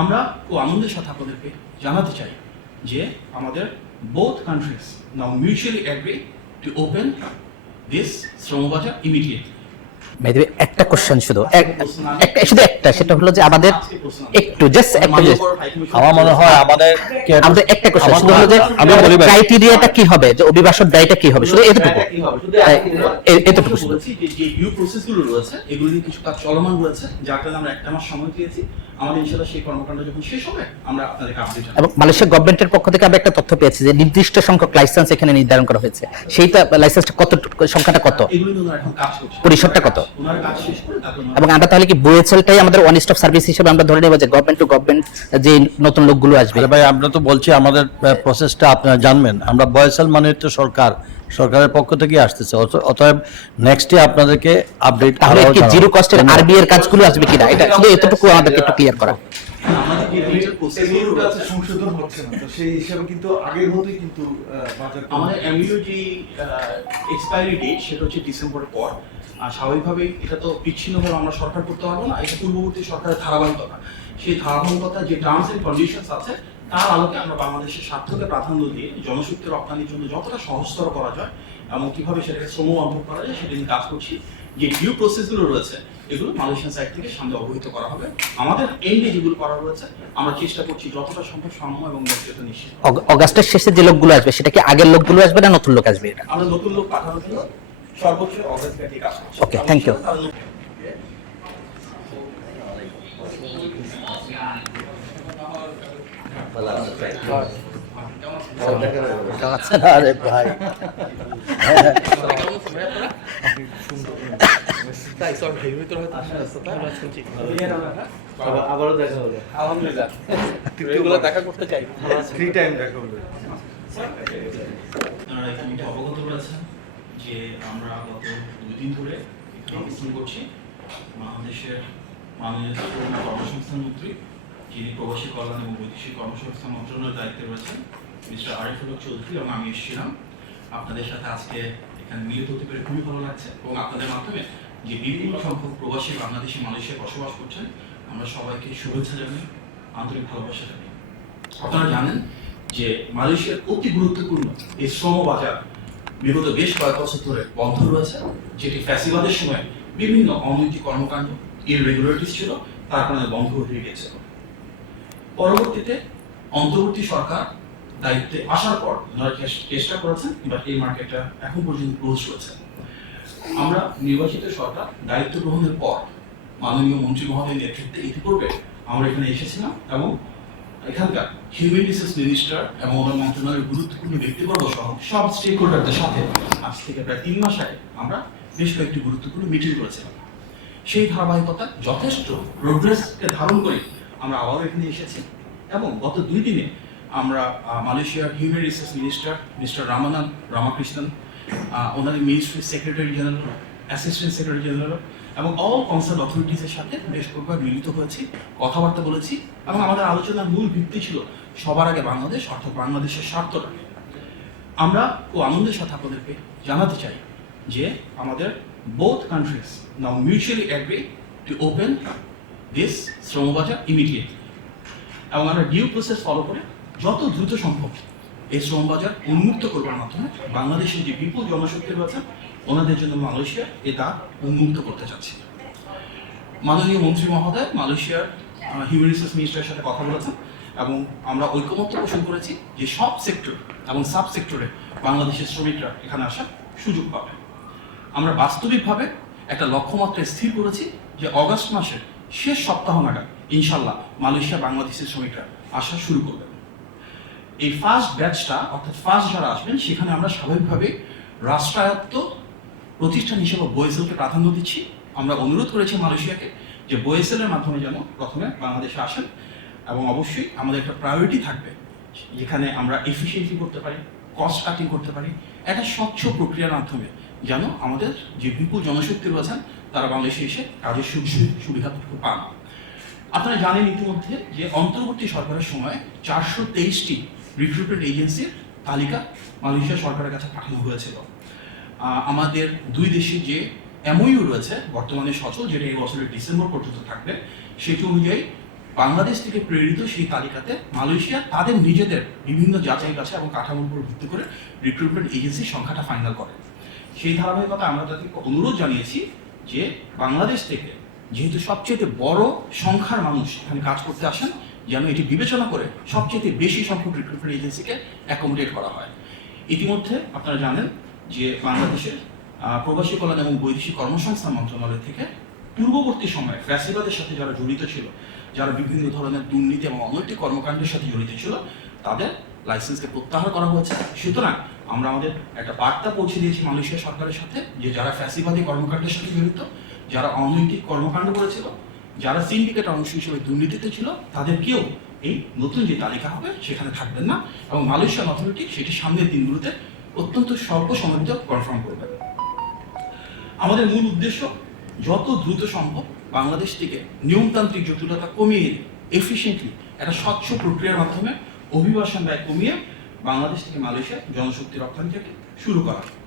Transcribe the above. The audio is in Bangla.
আমরা খুব আনন্দের সাথে আপনাদেরকে জানাতে চাই যে আমাদের both countries now mutually agree to open this শ্রমবাজার immediately. Maybe একটা কোশ্চেন শুধু একটা সেটা হলো যে আমাদের একটু জাস্ট একটা আমার মনে হয় আমাদের একটা কোশ্চেন শুধু হলো যে আমি বলি ক্রাইটেরিয়াটা কি হবে, যে অভিবাসন ব্যয়টা কি হবে, শুধু এতটুকু এতটুকু শুধু। যে নিউ প্রসেসগুলো রয়েছে এগুলো নিয়ে কিছু কাজ চলমান রয়েছে, যার কারণে আমরা একটা মাস সময় পেয়েছি। আমাদের ইনশাআল্লাহ সেই কর্মকাণ্ড যখন শেষ হবে আমরা আপনাদেরকে আপডেট জানাবো। এবং মালয়েশিয়া গভর্নমেন্টের পক্ষ থেকে আমরা একটা তথ্য পেয়েছি যে নির্দিষ্ট সংখ্যক লাইসেন্স এখানে নির্ধারণ করা হয়েছে, সেইটা লাইসেন্সটা কত, সংখ্যাটা কত, এগুলো নিয়ে ওনারা এখন কাজ করছে, পরিসরটা কত, ওনারা কাজ শেষ করে তারপর এবং আমরা তাহলে কি বোয়েসেলটাই আমাদের ওয়ান স্টপ সার্ভিস হিসেবে আমরা ধরে নেব যে গভর্নমেন্ট টু গভর্নমেন্ট যে নতুন লোকগুলো আসবে? আরে ভাই, আমরা তো বলছি আমাদের প্রসেসটা আপনারা জানবেন। আমরা বয়সাল মানে তো সরকারের পক্ষ থেকে আসতেছে, অতএব নেক্সট ডে আপনাদেরকে আপডেট। তাহলে কি জিরো কস্টের আরবি এর কাজগুলো আসবে কিনা, এটা শুধু এতটুকু আমাদেরকে একটু ক্লিয়ার করা। আমাদের যে রিলেটেড প্রসেসগুলো আছে সংশোধন হচ্ছে না, তো সেই হিসাবে কিন্তু আগের মতোই কিন্তু বাজার আমাদের এমইউ যে এক্সপায়ারি ডেট সেটা হচ্ছে ডিসেম্বরের পর। আর স্বাভাবিকভাবেই এটা তো বিচ্ছিন্নভাবে আমরা সরকার করতে পারবো না, এটা পূর্ববর্তী সরকারের ধারাবাহিকতা। সেই ধারাবাহিকতা যে টার্মস এন্ড কন্ডিশনস আছে তার আলোকে আমরা বাংলাদেশের স্বার্থকে প্রাধান্য দিয়ে জনশক্তি রপ্তানির জন্য যতটা সহজতর করা যায় এবং কিভাবে সেটাকে শ্রমবান্ধব করা যায় সেটা নিয়ে কাজ করছি। যে ডিউ প্রসেসগুলো রয়েছে এগুলো মালয়েশিয়ান সাইড থেকে সামনে অবহিত করা হবে। আমাদের এন্ডে যেগুলো করা রয়েছে আমরা চেষ্টা করছি যতটা সম্ভব সাম্য এবং ন্যায্যতা নিশ্চিত। অগাস্টের শেষে যে লোকগুলো আসবে সেটা কি আগের লোকগুলো আসবে না নতুন লোক আসবে? এটা আমরা নতুন লোক পাঠানোর জন্য সর্বোচ্চ অগ্রাধিকার কাজ করছি। ওকে, থ্যাংক ইউ। আরে ভাই, আবারও দেখা হলো, আলহামদুলিল্লাহ তৃতীয়গুলো দেখা করতে চাই। ফ্রি টাইম দেখা হলো। আপনারা এখানে অবগত রয়েছেন যে আমরা গত 2 দিন ধরে এখানে অবস্থান করছি। বাংলাদেশের মাননীয় শ্রম কর্মসংস্থান মন্ত্রী, যিনি প্রবাসী কল্যাণ এবং বৈদেশিক কর্মসংস্থান মন্ত্রণালয়ের দায়িত্বে রয়েছেন, মিস্টার আরিফুল হক চৌধুরী, এবং আমি এসেছিলাম। আপনাদের সাথে আজকে এখানে মিলিত হতে পেরে খুবই ভালো লাগছে এবং আপনাদের মাধ্যমে যে বিপুল সংখ্যক প্রবাসী বাংলাদেশি মালয়েশিয়ায় বসবাস করছেন আমরা সবাইকে শুভেচ্ছা জানাই, আন্তরিক ভালোবাসা জানাই। আপনারা জানেন যে মালয়েশিয়ার অতি গুরুত্বপূর্ণ এই শ্রম বাজার বিগত বেশ কয়েক বছর ধরে বন্ধ রয়েছে, যেটি ফ্যাসিবাদের সময় বিভিন্ন অনৈতিক কর্মকাণ্ড ইররেগুলারিটিস ছিল, তার কারণে বন্ধ হয়ে গিয়েছিল। পরবর্তীতে অন্তর্বর্তী সরকার দায়িত্বে আসার পর ওনারা চেষ্টা করেছেন, বাট এই মার্কেটটা এখন পর্যন্ত ক্লোজ রয়েছে। আমরা নির্বাচিত সরকার দায়িত্ব গ্রহণের পর মাননীয় মন্ত্রী মহোদয়ের নেতৃত্বে ইতিপূর্বে আমরা এখানে এসেছিলাম এবং এখানকার হিউম্যান রিসোর্স মিনিস্টার এবং ওনার মন্ত্রণালয়ের গুরুত্বপূর্ণ ব্যক্তিবর্গ সহ সব স্টেক হোল্ডারদের সাথে আজ থেকে প্রায় 3 মাস আগে আমরা বেশ কয়েকটি গুরুত্বপূর্ণ মিটিং করেছিলাম। সেই ধারাবাহিকতা যথেষ্ট প্রোগ্রেসকে ধারণ করে আমরা আবারও এখানে এসেছি এবং গত 2 দিনে আমরা মালয়েশিয়ার human resource minister mister Ramakrishnan, ওনাদের মিনিস্ট্রির secretary general, assistant secretary general এবং অল কনসার্ন অথরিটিসের সাথে বেশ কয়েকবার মিলিত হয়েছি, কথাবার্তা বলেছি এবং আমাদের আলোচনার মূল ভিত্তি ছিল সবার আগে বাংলাদেশ, অর্থাৎ বাংলাদেশের স্বার্থটা। আমরা খুব আনন্দের সাথে আপনাদেরকে জানাতে চাই যে আমাদের both countries now mutually agree to open this শ্রমবাজার immediately, এবং আমরা ডিউ প্রসেস ফলো করে যত দ্রুত সম্ভব এই শ্রমবাজার উন্মুক্ত করবার মাধ্যমে বাংলাদেশের যে বিপুল জনশক্তি রয়েছে ওনাদের জন্য মালয়েশিয়া এ দ্বার উন্মুক্ত করতে চাচ্ছি। মাননীয় মন্ত্রী মহোদয় মালয়েশিয়ার হিউম্যান রিসোর্স মিনিস্টারের সাথে কথা বলেছেন এবং আমরা ঐকমত্য পোষণ করেছি যে সব সেক্টর এবং সাব সেক্টরে বাংলাদেশের শ্রমিকরা এখানে আসার সুযোগ পাবে। আমরা বাস্তবিকভাবে একটা লক্ষ্যমাত্রা স্থির করেছি যে অগাস্ট মাসের শেষ সপ্তাহ নাগাদ ইনশাল্লাহ মালয়েশিয়া বাংলাদেশের শ্রমিকরা আসা শুরু করবেন। এই ফার্স্ট ব্যাচটা অর্থাৎ ফার্স্ট যারা আসবেন সেখানে আমরা স্বাভাবিকভাবে রাষ্ট্রায়ত্ত প্রতিষ্ঠান হিসেবে বোয়েসেলকে প্রাধান্য দিচ্ছি। আমরা অনুরোধ করেছি মালয়েশিয়াকে যে বোয়েসেলের মাধ্যমে যেন প্রথমে বাংলাদেশে আসেন এবং অবশ্যই আমাদের একটা প্রায়োরিটি থাকবে যেখানে আমরা এফিসিয়েন্সি করতে পারি, কস্ট কাটিং করতে পারি, একটা স্বচ্ছ প্রক্রিয়ার মাধ্যমে যেন আমাদের যে বিপুল জনশক্তি রয়েছেন তারা বাংলাদেশে এসে কাজের সুবিধাটুকু পান। আপনারা জানেন ইতিমধ্যে যে অন্তর্বর্তী সরকারের সময় 423টি রিক্রুটমেন্ট এজেন্সির তালিকা মালয়েশিয়া সরকারের কাছে পাঠানো হয়েছিল। আমাদের 2 দেশের যে এমওইউ রয়েছে বর্তমানে সচল, যেটা এই বছরের ডিসেম্বর পর্যন্ত থাকবে, সেটি অনুযায়ী বাংলাদেশ থেকে প্রেরিত সেই তালিকাতে মালয়েশিয়া তাদের নিজেদের বিভিন্ন যাচাই বাছাই এবং কাঠামোর উপর ভিত্তি করে রিক্রুটমেন্ট এজেন্সির সংখ্যাটা ফাইনাল করে। সেই ধারাবাহিকতা আমরা তাদেরকে অনুরোধ জানিয়েছি যে বাংলাদেশ থেকে যেহেতু সবচেয়ে বড় সংখ্যার মানুষ এখানে কাজ করতে আসেন, যেন এটি বিবেচনা করে সবচেয়ে বেশি সংখ্যক রিক্রুটমেন্ট এজেন্সিকে অ্যাকোমোডেট করা হয়। ইতিমধ্যে আপনারা জানেন যে বাংলাদেশের প্রবাসী কল্যাণ এবং বৈদেশিক কর্মসংস্থান মন্ত্রণালয় থেকে পূর্ববর্তী সময়ে ফ্যাসিবাদের সাথে যারা জড়িত ছিল, যারা বিভিন্ন ধরনের দুর্নীতি এবং অনৈতিক কর্মকাণ্ডের সাথে জড়িত ছিল, তাদের লাইসেন্সকে প্রত্যাহার করা হয়েছে। সুতরাং আমরা আমাদের একটা বার্তা পৌঁছে দিয়েছি মালয়েশিয়া সরকারের সাথে যে যারা ফ্যাসিবাদী কর্মকাণ্ডের সাথে জড়িত, যারা অনৈতিক কর্মকাণ্ড করেছিল, যারা সিন্ডিকেট অংশ হিসেবে দুর্নীতিতে ছিল, তাদের কেউ এই নতুন যে তালিকা হবে সেখানে থাকবেন না, এবং মালয়েশিয়ান অথরিটি সেটি সামনের দিনগুলোতে অত্যন্ত স্বল্প সময়ের ভিতর কনফার্ম করবেন। আমাদের মূল উদ্দেশ্য যত দ্রুত সম্ভব বাংলাদেশ থেকে নিয়মতান্ত্রিক জটিলতা কমিয়ে এফিসিয়েন্টলি একটা স্বচ্ছ প্রক্রিয়ার মাধ্যমে অভিবাসন ব্যয় কমিয়ে বাংলাদেশ থেকে মালয়েশিয়া জনশক্তি রপ্তানিটাকে শুরু করা।